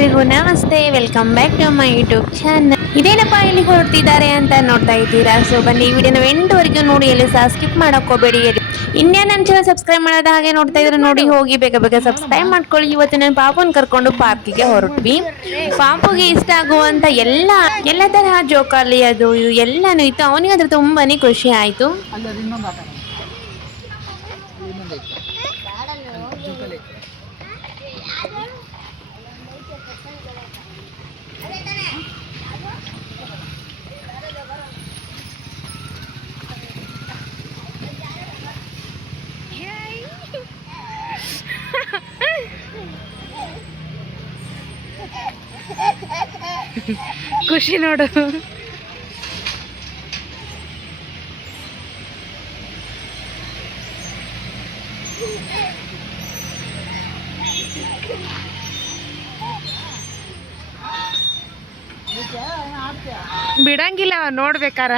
ಎಲ್ರಿಗೂ ನಮಸ್ತೆ, welcome back to my YouTube channel. ಇದೇನಪ್ಪ ಇಲ್ಲಿ ಹೊರಡ್ತಿದ್ದಾರೆ ಅಂತ ನೋಡ್ತಾ ಇದ್ದೀರಾ. ಸೊ ಬನ್ನಿ ಈ ವಿಡಿಯೋನ ಎಂಟವರೆಗೂ ನೋಡಿ, ಎಲ್ಲಿ ಸಹ ಸ್ಕಿಪ್ ಮಾಡಕ್ ಹೋಗಬೇಡಿ. ಇನ್ನೇನು ನನ್ನ ಚಾನಲ್ ಸಬ್ಸ್ಕ್ರೈಬ್ ಮಾಡೋದ ಹಾಗೆ ನೋಡ್ತಾ ಇದ್ರೆ ನೋಡಿ, ಹೋಗಿ ಬೇಗ ಬೇಗ ಸಬ್ಸ್ಕ್ರೈಬ್ ಮಾಡ್ಕೊಳ್ಳಿ. ಇವತ್ತು ನಾನು ಪಾಪುನ್ ಕರ್ಕೊಂಡು ಪಾರ್ಕಿಗೆ ಹೊರಟ್ವಿ. ಪಾಪುಗೆ ಇಷ್ಟ ಆಗುವಂತ ಎಲ್ಲ ತರಹ ಜೋಕಾಲಿ ಅದು ಇದು ಎಲ್ಲಾನು ಇತ್ತು. ಅವನಿಗೆ ಅದ್ರ ತುಂಬಾನೇ ಖುಷಿ ಆಯ್ತು. ಖುಷಿ ನೋಡು. ಬಿಡಂಗಿಲ್ಲ ನೋಡ್ಬೇಕಾರ.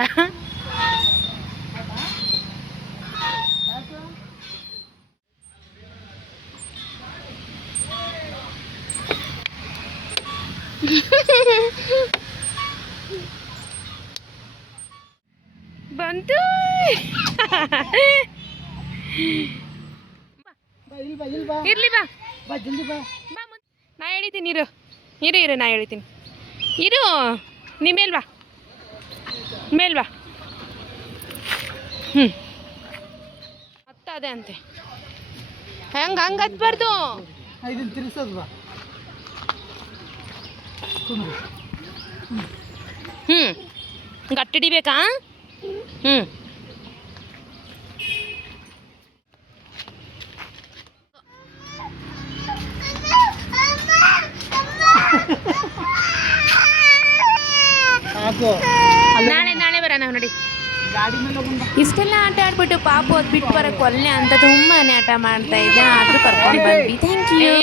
ಬಂತು. ಇರ್ಲಿ ಬಾ, ನಾ ಹೇಳಿದ್ದೀನಿ. ಇರು ಇರು ಇರು ನಾ ಹೇಳ್ತೀನಿ. ಇರು, ನೀ ಮೇಲ್ ಬಾ, ಮೇಲ್ ಬಾ. ಅದೇ ಅಂತೆ. ಹಂಗ ಹತ್ಬಾರ್ದು. ಗಟ್ಟಿಡಿಬೇಕಾ? ನಾಳೆ ಬರೋಣ ನೋಡಿ. ಇಷ್ಟೆಲ್ಲ ಆಟ ಆಡ್ಬಿಟ್ಟು ಪಾಪು ಬಿಟ್ಟು ಬರಕ್ಕೆ ಒಲ್ಲೆ ಅಂತ ತುಂಬಾನೇ ಆಟ ಮಾಡ್ತಾ ಇದ್ದೆ. ಆದ್ರೂ ಕರ್ಕೊಂಡು ಬಂದ್ವಿ. Thank you.